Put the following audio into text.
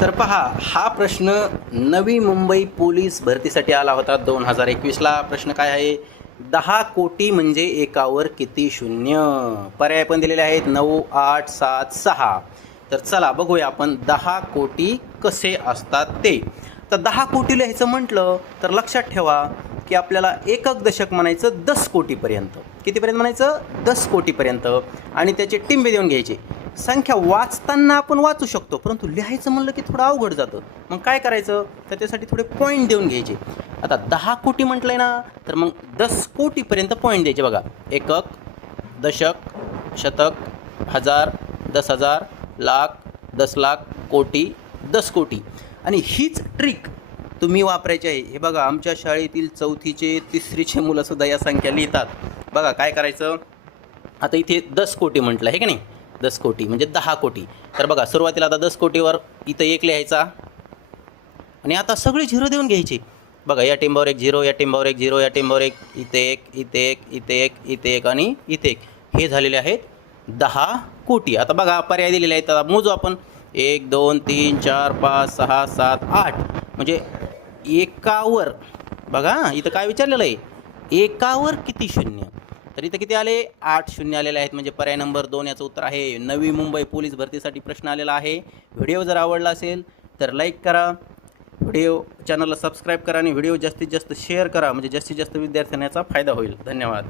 तर पहा, हा प्रश्न नवी मुंबई पोलीस भरतीसाठी आला होता 2021ला. प्रश्न काय आहे? 10 कोटी म्हणजे एकावर किती शून्य? पर्याय पण दिलेले आहेत 9, 8, 7, 6. तर चला बघूया आपण 10 कोटी कसे असतात ते. तर 10 कोटी लिहायचं म्हटलं तर लक्षात ठेवा की आपल्याला एकक दशक म्हणायचं 10 कोटीपर्यंत. कितीपर्यंत म्हणायचं? 10 कोटीपर्यंत. आणि त्याचे टिंबे देऊन घ्यायचे. संख्या वाचताना आपण वाचू शकतो, परंतु लिहायचं म्हणलं की थोडं अवघड जातं. मग काय करायचं? तर त्यासाठी थोडे पॉईंट देऊन घ्यायचे. आता 10 कोटी म्हटलंय ना, तर मग 10 कोटीपर्यंत पॉईंट द्यायचे. बघा, एकक, दशक, शतक, हजार, 10,000, लाख, 10 लाख, कोटी, 10 कोटी. आणि हीच ट्रिक तुम्ही वापरायची आहे. हे बघा, आमच्या शाळेतील 4थीचे 3रीचे मुलंसुद्धा या संख्या लिहितात. बघा काय करायचं. आता इथे 10 कोटी म्हटलं आहे की नाही? 10 कोटी म्हणजे 10 कोटी. तर बघा, सुरुवातीला आता 10 कोटीवर इथं 1 लिहायचा आणि आता सगळे झिरो देऊन घ्यायचे. बघा, या टिंबावर 1 झिरो, या टिंबावर 1 झिरो, या टिंबावर 1, इथे 1, इथे 1, इथे 1, इथे 1 आणि इथे 1. हे झालेले आहेत 10 कोटी. आता बघा, पर्याय दिलेले आहेत. आता मोजू आपण. 1, 2, 3, 4, 5, 6, 7, 8. म्हणजे एकावर, बघा इथं काय विचारलेलं आहे? एकावर किती शून्य? तर इथं किती आले? 8 शून्य आलेले आहेत. म्हणजे पर्याय नंबर 2 याचं उत्तर आहे. नवी मुंबई पोलीस भरतीसाठी प्रश्न आलेला आहे. व्हिडिओ जर आवडला असेल तर लाईक करा, व्हिडिओ चॅनलला सबस्क्राईब करा आणि व्हिडिओ जास्तीत जास्त शेअर करा, म्हणजे जास्तीत जास्त विद्यार्थ्यांना याचा फायदा होईल. धन्यवाद.